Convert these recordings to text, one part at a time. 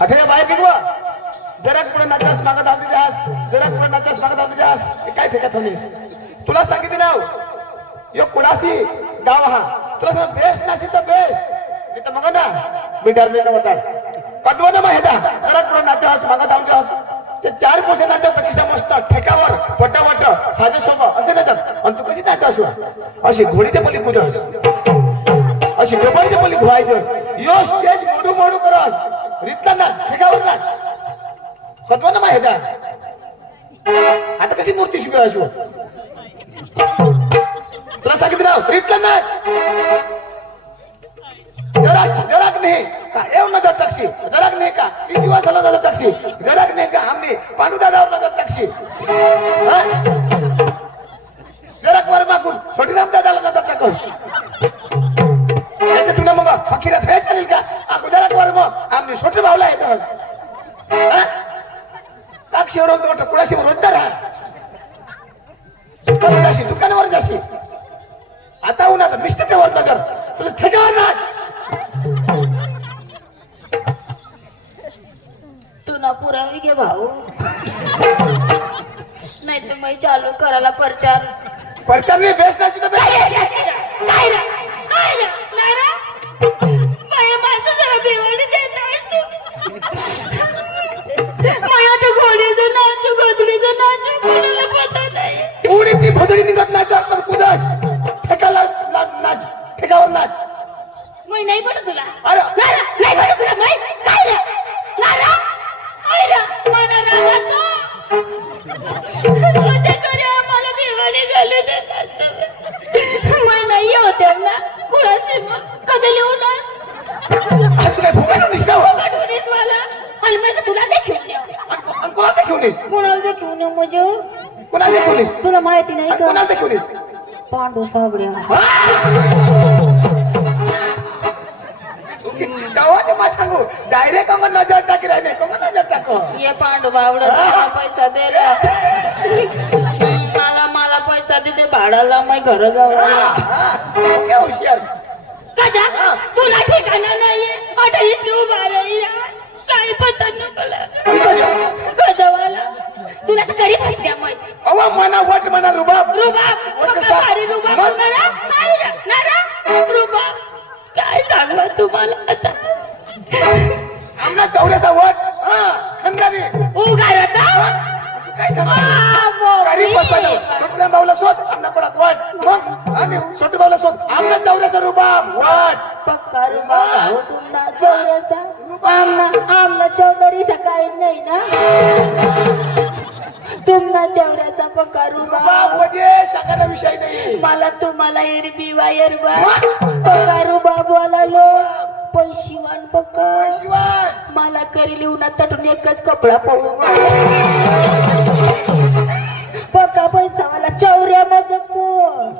आठवड्या बाहेर निघवा जरा पुढे नाचास मागत धावते जास जरा पुढे नाचास मागत धावते जास काय ठेका थांबलीस तुला सांगितले नाव यो कुणासी गाव हा तुला सांग बेस नासी तर बेस मी तर मग ना मी डरले न होता कदवा ना माहिती जरा पुढे नाचास मागत धावते जास ते चार पोसे नाचत किसा मस्त ठेकावर वट साजे सोबा असे नाचत आणि तू कशी नाचास अशी घोडीच्या पली कुदस अशी डोबाईच्या पली घुवाय दिवस यो स्टेज मोडू करस रीतला नाच ठेकावर नाच कदवा ना माहिती आता कशी मूर्ती शिकवा असो तुला सांगितलं ना रीतला नाच जराक नहीं का एव नजर टक्सी जराक नहीं का टीटीवा साला नजर टक्सी जराक नहीं का हमने पांडू दादा नजर टक्सी जराक वर मागून छोटीराम दादाला नजर टाकस येते तुला मग फकीरात हे चालेल का आपण जराक वर मग आम्ही छोटे भावला येतो काक्षीवरून तो कुणाशी रोजदार हा करून जाशी दुकानावर जाशी आता उन्हाचा मिस्टेकवर नजर तुला ठेकावर नाच तू ना पुरावी घे भाऊ नाही तर मी चालू करायला प्रचार नाही बेस नाची तर उडी ती भोजडी निघत नाच असतात कुदास ठेकाला नाच ठेकावर नाच मी नाही पडत तुला अरे नाही पडत तुला माहित काय रे नारा आयरा मला रागातो तुझे करे मला दिवाळी घालू देतात मी नाही होते ना कुणाचे मग कधी लिहूनच आज काय फुकट निष्ठा हो फुकटवणीच मला आणि मग तुला देखील येऊ कोणाला देखील येस कोणाला देखील येऊ म्हणजे कोणाला देखील येस तुला माहिती नाही का कोणाला देखील येस पांडू साबड्या गावात मा सांगू डायरेक्ट अंग नजर टाकी राहिले कोण नजर टाको ये पांडू बावडा मला पैसा दे रे मला पैसा दे भाडाला मी घर जाऊ ओके हुशार कजा तुला ठिकाणा नाहीये अटलीत तू बाराई काय पता न मला कजावाला तुला तर करी फसल्या मग अवा मना वट मना रुबाब भारी रुबाब नारा रुबाब काय सांगवा तुम्हाला आता आमना चौऱ्याचा वट खंडाने उगा रहता तू काय सांग करी पसलो छोटऱ्या भाऊला शोध आमना कोणा वट मग आणि छोटू भाऊला शोध आमना चौऱ्याचा रुबाब वट पक्का रुबाब हो तुमना चौऱ्याचा आमना चौधरी सकाळी नाही ना तुमना चौऱ्याचा पक्का रुबाब रुबाब म्हणजे सगळा विषय नाही मला तुम्हाला एरबी वायर पक्का रुबाब वाला लोक पैशीवान पक्का शिवाय मला करी लिहून तटून एकच कपडा पाहू पक्का पैसावाला चौऱ्या माझ कोण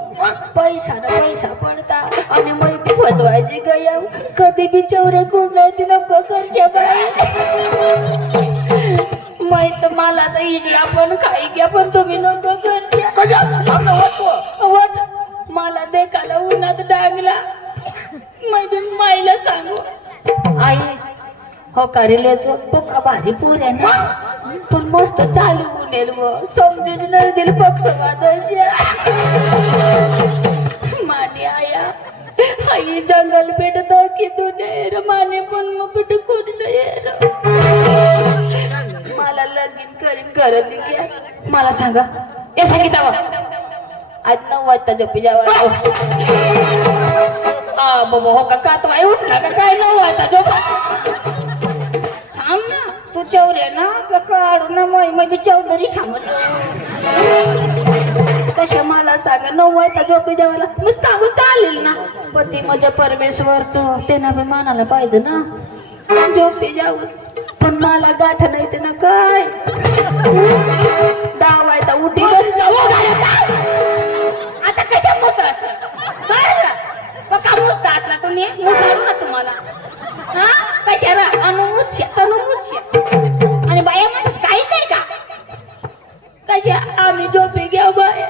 पैसा ना पैसा पडता आणि मै बी फसवायची गया कधी बी चौऱ्या कोण नाही नको करच्या बाई मै तर मला तर इजडा पण खाई घ्या पण तुम्ही नको करच्या कजा आमना वट वट मला देखाला उन्हात डांगला मै बी माईला सांगू आई हो करेल्याचं पक्का भारी पोर आहे ना पण मस्त चालू उनेल व समजून नाही दिल पक्षवाद माने आया आई जंगल पेट दाखी नेर माने पण मग पेट कोण नेर मला लगीन करीन करल घ्या मला सांगा हे सांगितलं आज 9 वाजता झोपी जावा बाबा हो का कातवाय उठला का काय 9 वाजता झोप थांब ना तू चौरे ना का काढू ना मी चौधरी सांगल कशा मला सांगा 9 वाजता झोपी द्यावाला मग सांगू चालेल ना पती माझ्या परमेश्वर तो त्यांना बी मानायला पाहिजे ना झोपी जाऊ पण मला गाठ नाही ते ना काय डावायता उठी आता कशा मूत्र पक्का मुद्दा असला तुम्ही मुद्दारू ना तुम्हाला हा कशाला अनुमुच्छा आणि बाया माझं काही नाही का कशा आम्ही झोपी घेऊ बाय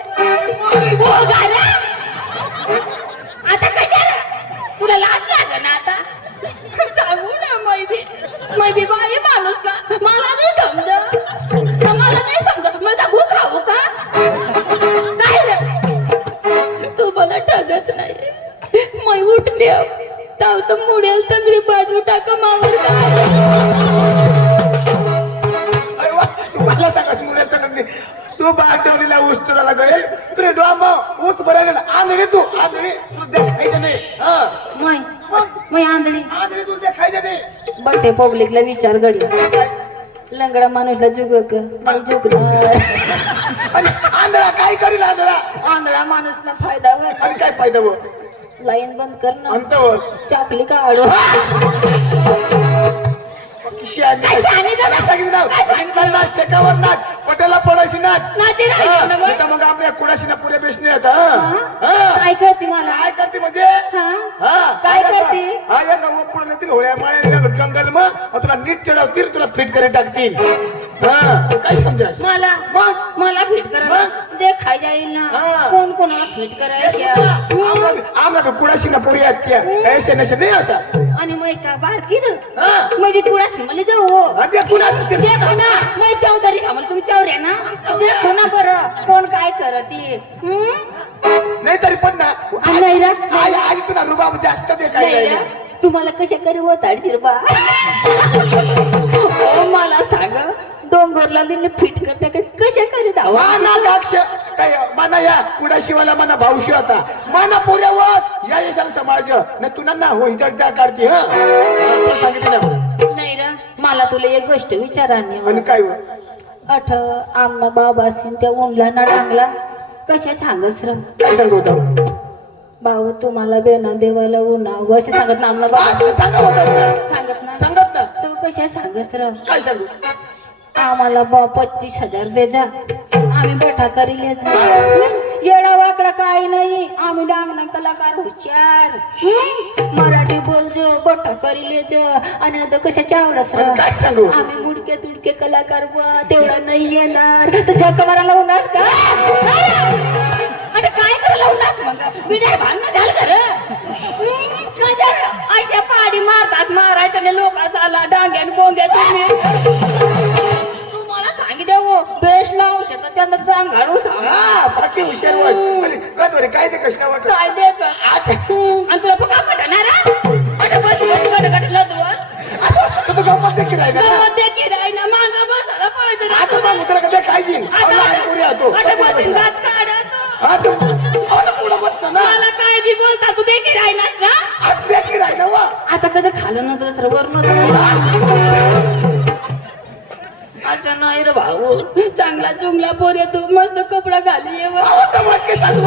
आता कशाला तुला लाज लागलं ना आता सांगू ना मैबी आंधळी तू आंधळी तुला देखायचं नाही मै आंधळी आंधळी तुला देखायचं नाही बट्टे पब्लिकला विचार गडी लंगडा माणूसला जुग नाही जुगणार आणि आंधळा काय करील आंधळा आंधळा माणूसला फायदावर आणि काय फायदा व लाईन बंद कर ना अंतवर चापली काढू किशी आणि सांगितलं नाच टेकावर नाच पटेला पडायची नाच मग आपल्या कुणाशी ना पुऱ्या बेसणे काय करते मला काय करते म्हणजे काय करते हा या गाव पुढे येतील होळ्या माळ्या जंगल मग तुला नीट चढवतील तुला फिट करे टाकतील काय समजायचं मला मग मला फिट करायला देखाय जाईल ना कोण कोणाला फिट करायच्या आम्हाला कुणाशी ना पुरी आहेत त्या ऐसे नशे नाही आता आणि मग का बारकी ना म्हणजे कुणाशी मला जाऊ देखो ना मैं चौधरी सामल तुमच्यावर आहे ना देखो ना बरं कोण काय करते नाही तरी पण ना नाही रा आज तुला रुबाब जास्त दे काय तुम्हाला कशा करी होताड बा मला सांग डोंगरला लिहिले फिट करता कशा करी धावा काय माना या कुडा शिवाला मना भाऊशी होता माना पुऱ्यावर या यशाला समाज नाही तुला ना होई जडजा काढती सांगितलं नाही रा मला तुला एक गोष्ट विचारानी आणि काय अठ आमना बाबासीन त्या उनला ना डांगला कशा सांगस र काय सांगत भाऊ तुम्हाला बेना देवाला उन्हा असे सांगत ना आमना बाबा सांगत ना तू कशा सांगस र काय सांगू आम्हाला 35,000 दे जा आम्ही बठा करील येडा वाकडा काही नाही आम्ही डांगना कलाकार हुशार मराठी बोलजो बठा करील आणि आता कशाच्या आवडस काय सांगू आम्ही मुडके तुडके कलाकार तेवढा नाही येणार तुझ्या कमराला उन्हास का अरे काय करायला उन्हास मग बिडार भांडण झालं खरं अशा पाडी मारतात महाराष्ट्राने लोकांस आला डांग्यान बोंग्या तुम्हाला सांगितलं बेस्ट लावू शकत त्यांना चांगलं बाकी हुशार वस काय ते कसल्या वाटत काय दे आणि तुला पका पटणार बस गट लदवस तू गमत देखील आहे ना देखील आहे ना मांगा बसायला पाहिजे आता मग तुला कधी खायची बसून गात काढतो पुढं बसतो ना मला काय बी बोलता तू देखील राहिलास ना आज देखील आहे ना वा आता कसं खाल्लं ना दुसरं वरण अच्छा नाही रे भाऊ चांगला चुंगला पोर येतो मस्त कपडा घाली ये कटपटके सांगू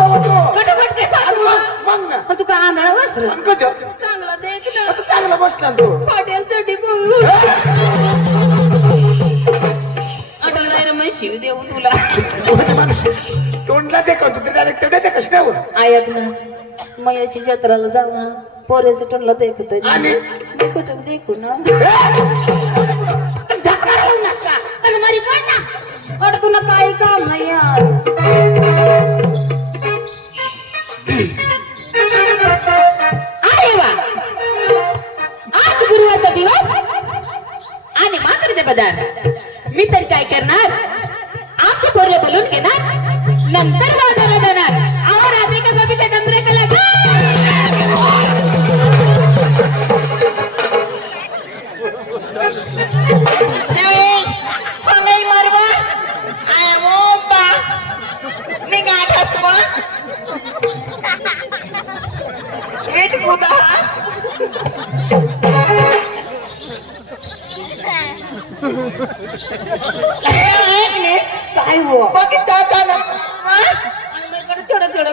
मग ना तू का आंधळा वस्त्र चांगला देख ना चांगला बसला तू हॉटेल साठी बघू आठवलं नाही रे मग शिव देऊ तुला तोंडला दे करतो ते डायरेक्ट ते कशावर ऐक ना मग अशी जत्राला जाऊ ना पोरेचं टोनला देखत आणि मी कुठं देखू ना झटका लावू नका पण मरी पड ना अरे तुला काही काम नाही आज अरे वा आज गुरुवारचा दिवस आणि मात्र पदार्थ मी तर काय करणार आमचे पोरे बोलून घेणार नंतर बाजारात जाणार आवर आधी का कविता चंद्रकला काय हो छोडा छोडा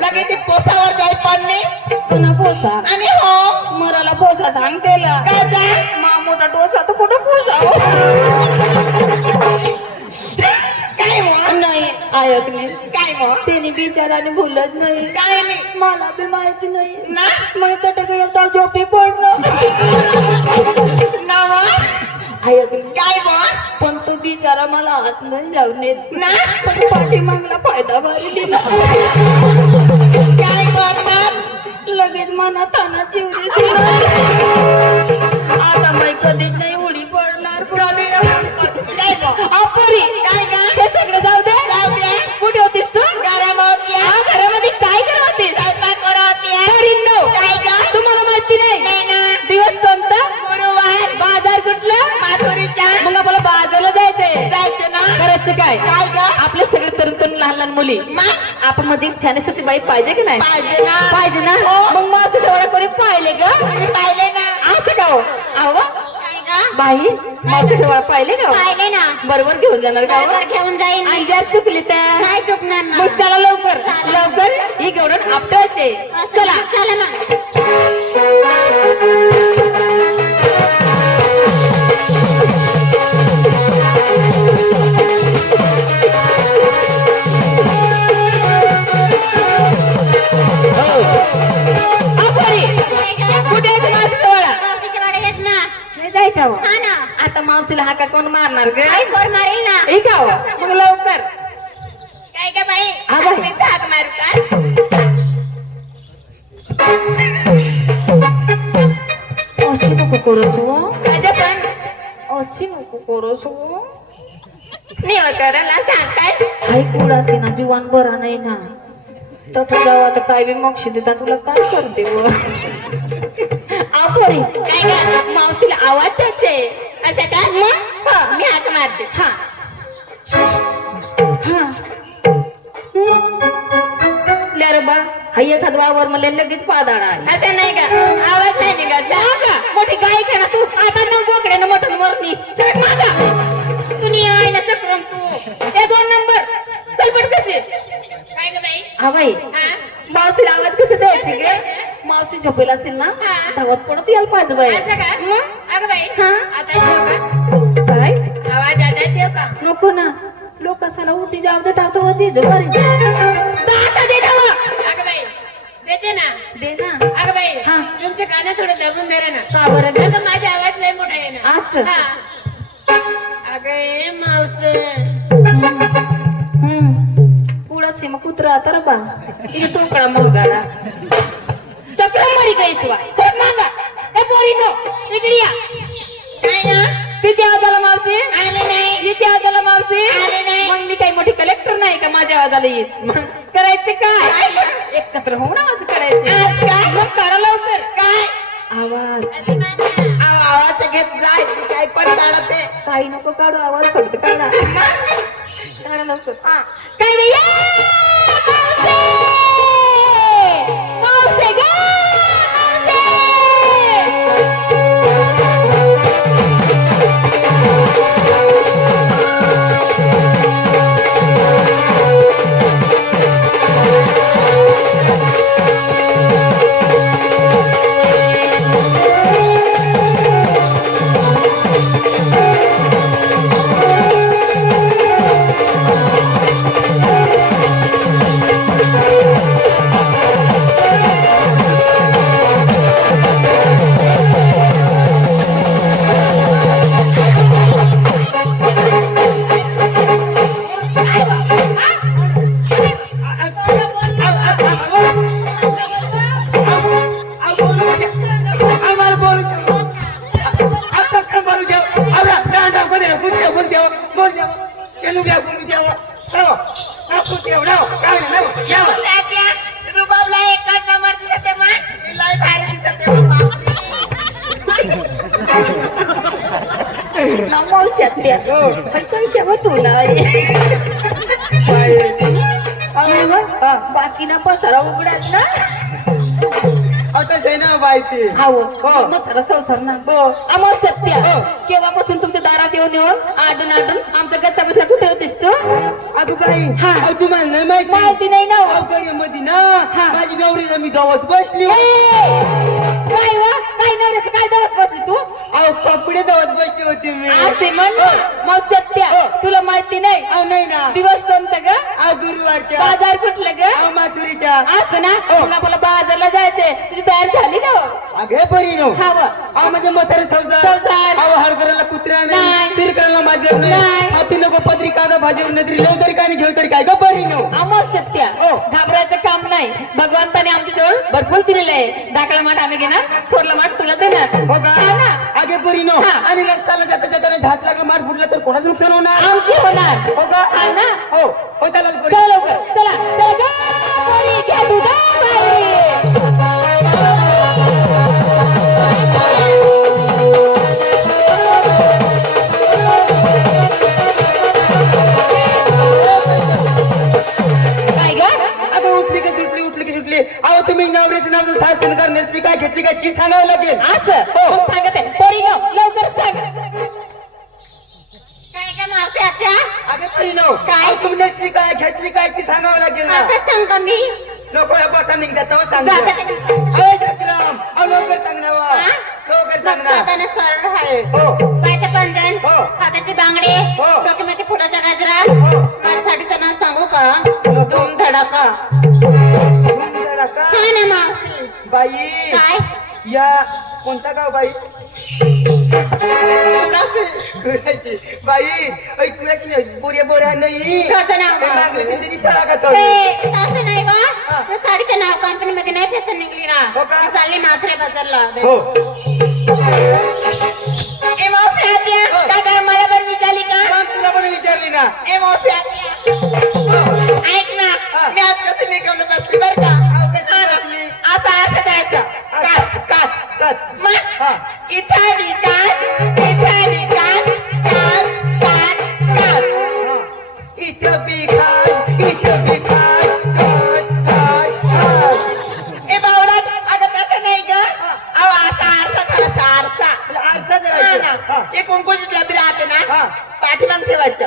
लगेच पोसावर जाई पडणे पुन्हा पोसा आणि हो मराला पोसा सांगतेला मा मोठा डोसा तर कुठं पोसा काय मग नाही ऐक नाही काय मग त्याने बिचाराने बोलत नाही काय नाही मला बी माहिती नाही ना म्हणे तटक एकदा झोपी पडलं ना मग ऐक नाही काय मग पण तो बिचारा मला हात नाही लावून येत ना पण पाठीमागला फायदा भारी दिला काय करणार लगेच मना तानाची उडी दिली. आता मी कधीच नाही उडी पडणार कधी काय मग अपुरी काय का हे सगळं जाऊ दे कुठे होतीस तू घरामध्ये घरामध्ये काय करत होतीस स्वयंपाक करत काय का तुम्हाला माहिती नाही दिवस कोणता गुरुवार बाजार कुठला माथुरीचा मग आपल्याला बाजारला जायचंय जायचं ना करायचं काय काय का आपले सगळे तरुण लहान लहान मुली मग आपण मध्ये छान सतीबाई पाहिजे की नाही पाहिजे ना पाहिजे ना हो. मग मासे जवळ कोणी पाहिले ग तुम्ही पाहिले ना असं का हो अहो काय का बाई मासे जवळ पाहिले का हो? पाहिले ना बरोबर घेऊन जाणार का हो? बरोबर घेऊन जाईन आणि जर चुकली तर नाही चुकणार ना मग चला लवकर लवकर ही गवडण आपटायचे चला चला ना आभारी. कुठे आहे ते मासे जवळ मावशीच्याकडे येत ना नाही जायचं हो. हा ना आता मावशीला हाका कोण मारणार ग आई पोर मारेल ना हे का हो? मग लवकर काय का बाई हा बाई. मी भाग मारू का अशी नको करूस हो माझं पण अशी नको करूस हो नेव करायला सांगताय काही कुड असे ना जीवन बरा नाही ना तट जावा तर काय बी मोक्ष देता तुला काय करते व आभारी काय का मावशीला आवाज द्यायचे असं का मग मी हाक मारते हा बा हा एखाद वावर मला लगेच पादाडा आला असं नाही का आवाज नाही निघत जा. मोठी गाय का ना तू आता न बोकडे ना मोठं मरनीस सगळं माझा तुम्ही आहे ना चक्रम तू ते 2 नंबर चल पण कसे काय ग बाई हा बाई हा मावशीला आवाज कसं द्यायचे गे मावशी झोपेला असेल ना हा. धावत पडत यायला पाहिजे बाई असं का मग अगं बाई हा. आता ठेव का काय आवाज आता ठेव का नको ना लोक असाला उठी जाऊ देत आता वधी जवारी दाता दे ना अगं बाई देते ना दे ना अगं बाई हा. तुमच्या कानात थोडं दबून धरा ना का बरं ग? अगं माझा आवाज लय मोठा आहे ना असं हा. अगं ए मावस पुळाशी मग कुत्रा तर बा इथे टोकळा मोगाला चक्र मारी कैसवा चल मागा ए पोरी नो इकडे या काय ना तिची आवाजाला मावशी आले नाही तिची आवाजाला मावशी आले नाही. मग मी काही मोठी कलेक्टर नाही का माझ्या आवाजाला येत मग करायचे काय एकत्र होऊन आवाज करायचे आज काय? मग करा लवकर काय आवाज आली म्हणा. आवाज घेत जाय काय पण काढते काही नको काढू आवाज फक्त काढा काढा लवकर हा. काय नाही मावशी ग त्याच्या रुबाबला एकच नंबर दिसते मग लय भारी दिसते मग बापरे. मावशी त्या पण कैसे हो तुला बाकी ना पसारा उघडाच ना आता सैना माहिती हाव हो. मसाला संसार ना हो. आम्हा सत्य हो. केव्हापासून तुमच्या दारात येऊन आडून आमचा गच्चा बिस्सा कुठे होतीस तू अगं बाई हा. अहो, तुम्हाला नाही माहिती माहिती नाही ना हो. अवकरीमध्ये ना हा. माझी नवरीला मी गावात बसली काय वा काय नवऱ्याचं काय दावत बसली तू अहो कपडे गावात बसली होती मी असे म्हण मग सत्य हो. तुला माहिती नाही अहो नाही ना दिवस कोणता ग अहो गुरुवारच्या बाजार कुठलं ग अहो माथुरीच्या असं ना हो. पुन्हा मला बाजारला जायचंय तुझी तयार झाली का हो? अगे बरी नो हा व. अहो म्हणजे म्हातारे संसार संसार. अहो हळकराला कुत्रा नाही. नाही तीर करायला माझ्या नाही. नाही हाती नको पदरी कादा भाजीवर नजरी लेव तरी काय घेऊ तरी काय ग बरी नो अमोल सत्य हो. घाबरायचं काम नाही भगवंताने आमच्या जवळ भरपूर दिलेलं आहे डाकळा माठ आम्ही घेणार थोरला माठ तुला देणार हो का हा ना. अगे बरी नो हा. आणि रस्त्याला जाता जाताना झाट लागला मार फुटला तर कोणाचं नुकसान होणार आमची होणार हो का हा ना. हो हो त्याला चला लवकर चला चला ग पोरी, घ्या दुधा बाई. असं मग सांगते परिणाम लवकर सांग. काय काय मावशी आत्या अगं परिणव काय? तुम्ही नसली काय घेतली काय ती सांगावं लागेल ना. आता सांग का मी नको या बोटा निघतात तेव्हा सांग जाता ना. का नाही? अय जगराम, अहो लवकर सांग ना वा. हा? लवकर मग सांग ना. साधाने सरळ आहे हो पायचे पंजन हो. हाताचे बांगडे हो. डोक्यामध्ये फुटाचा गजरा हो. माझ्यासाठीचं नाव सांगू का धूम धडाका. धूम धडाका. हा ना मावशी बाई काय या कोणता गाव बाई कुणाची? बाई ऐ कुणाची नाही बोऱ्या बोऱ्या नाही कसं नाव ते मागलं की तिची तडाखा चालू. ए, तसं नाही हा. बा त्या साडीचं नाव कंपनीमध्ये नाही फॅशन निघली ना हो का? मी चालली म्हात्रे बाजारला हो ए मावशी आत्या हो. काय काय मला पण विचारली का मग तुला पण विचारली ना. ए मावशी आत्या ऐक ना हा. मी आज कसं मेकअपला बसली बरं का अहो, कशी हा ना. बसली? असा अर्थ द्यायचा काच काच कत. मग हा. इथं विकास काच काच काच हा. इथं बी खास खास खास खास. ए बावळट अगं तसं नाही ग अहो असा आरसा थोडासा आरसा म्हणजे आरसा हा धरायचा. ना हा. ते कुंकुची डबी राहते ना हा. पाठीमाग ठेवायचं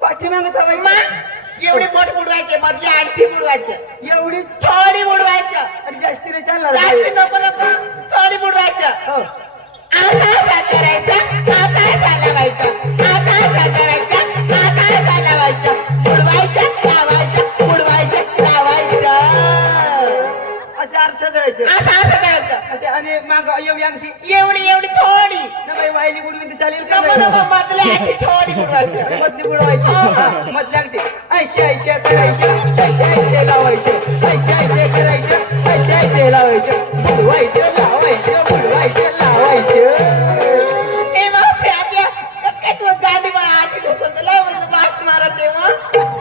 पाठीमागं ठेवायचं. मग एवढी बोट बुडवायचे मधली आणखी बुडवायचं एवढी थोडी बुडवायचं आणि जास्ती नशाला जास्त नको नको थोडी बुडवायचं हो असा असा करायचा असा असा लावायचं असा असा करायचं असा असा लावायचं बुडवायचं लावायचं बुडवायचं लावायचं असे आरसा धरायचे असा असा करायचं असे आणि माग एवढी अंगठी एवढी एवढी थोडी ना बाई वाहिली बुडवी चालेल का नको नाही? नको मधली आणखी थोडी बुडवायचं मधली बुडवायची हा. हा, मधली अंगठी ऐशे ऐशे करायचे ऐशे लावायचे ऐशे करायचे ऐशे लावायचे बुडवायचं लावायचं बुडवायचं लावायचं. ए मावशी आत्या कसं काय तू गाडी मला आठी ढोकलतो लाव मला बास मारत तेव्हा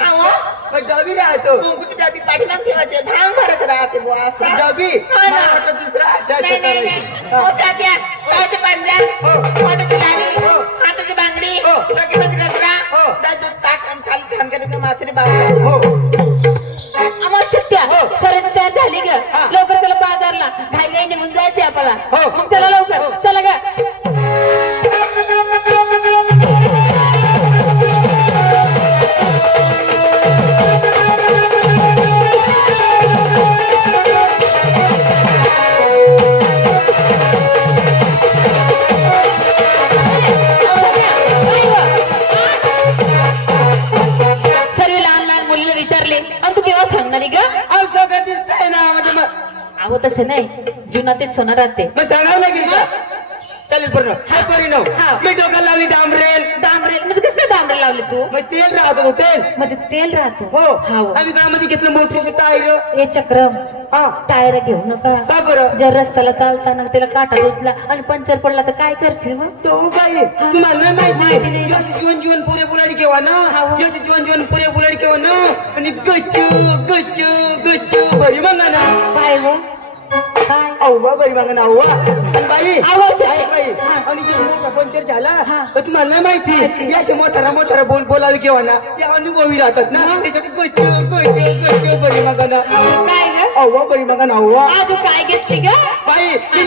अहो पण डबी राहतो कुंकुची डबी पाठीमाग ठेवायचे ढांग भरत राहते बुवा असा डबी हा ना. मला वाटलं दुसरा अशा नाही नाही नाही करायची. हो साध्या पायाचे पंजन हो. पोटाची लाली हो. हाताची बांगडी हो. डोक्यामध्ये गजरा हो. दूध ताक आणि खाली थांबक्या माथेरी बावला हो आम्हाला शक्य हो. सर तयार झाली ग हा. लवकर चला बाजारला घाई घाई निघून जायचे आपल्याला हो. मग चला लवकर चला ग. सर्व लहान लहान मुलीला विचारले आणि तू केव्हा सांगणारी ग अहो सगळं दिसतंय ना म्हणजे मग अहो तसं नाही जुना ते सोनं राहते मग सांगावं लागेल का चालेल पूर्ण हा परिणाम हा. मी डोक्याला लावली डांबरेल डांबरे म्हणजे कसं काय डांबरे लावले तू मग तेल राहतो तेल म्हणजे तेल राहतो हो हो आम्ही गळामध्ये घेतलं मोठीशी टायर हे चक्रम हा टायर घेऊ नका का बरं जर रस्त्याला चालताना त्याला काटा रुतला आणि पंचर पडला तर काय करशील मग तो काय तुम्हाला नाही माहिती माहिती नाही. याची जीवन जीवन पुरे बुलाडी केव्हा ना हा, हो. याची जीवन जीवन पुरे बुलाडी केव्हा ना आणि गच्चू गच्चू गच्चू बरी मंगा ना काय व काय अव्वा बरी मंगा ना अव्वा आणि बाई आवाज आहे बाई हा. आणि जे मोठा पंचर झाला हा. तर तुम्हाला नाही माहिती याशी मोठारा बोलावे केव्हा ना ते अनुभवी राहतात ना त्यासाठी गच्चू गच्चू गच्चू बरी मंगा ना काय ग अव्वा बरी मंगा ना अव्वा तू काय घेतली ग बाई मी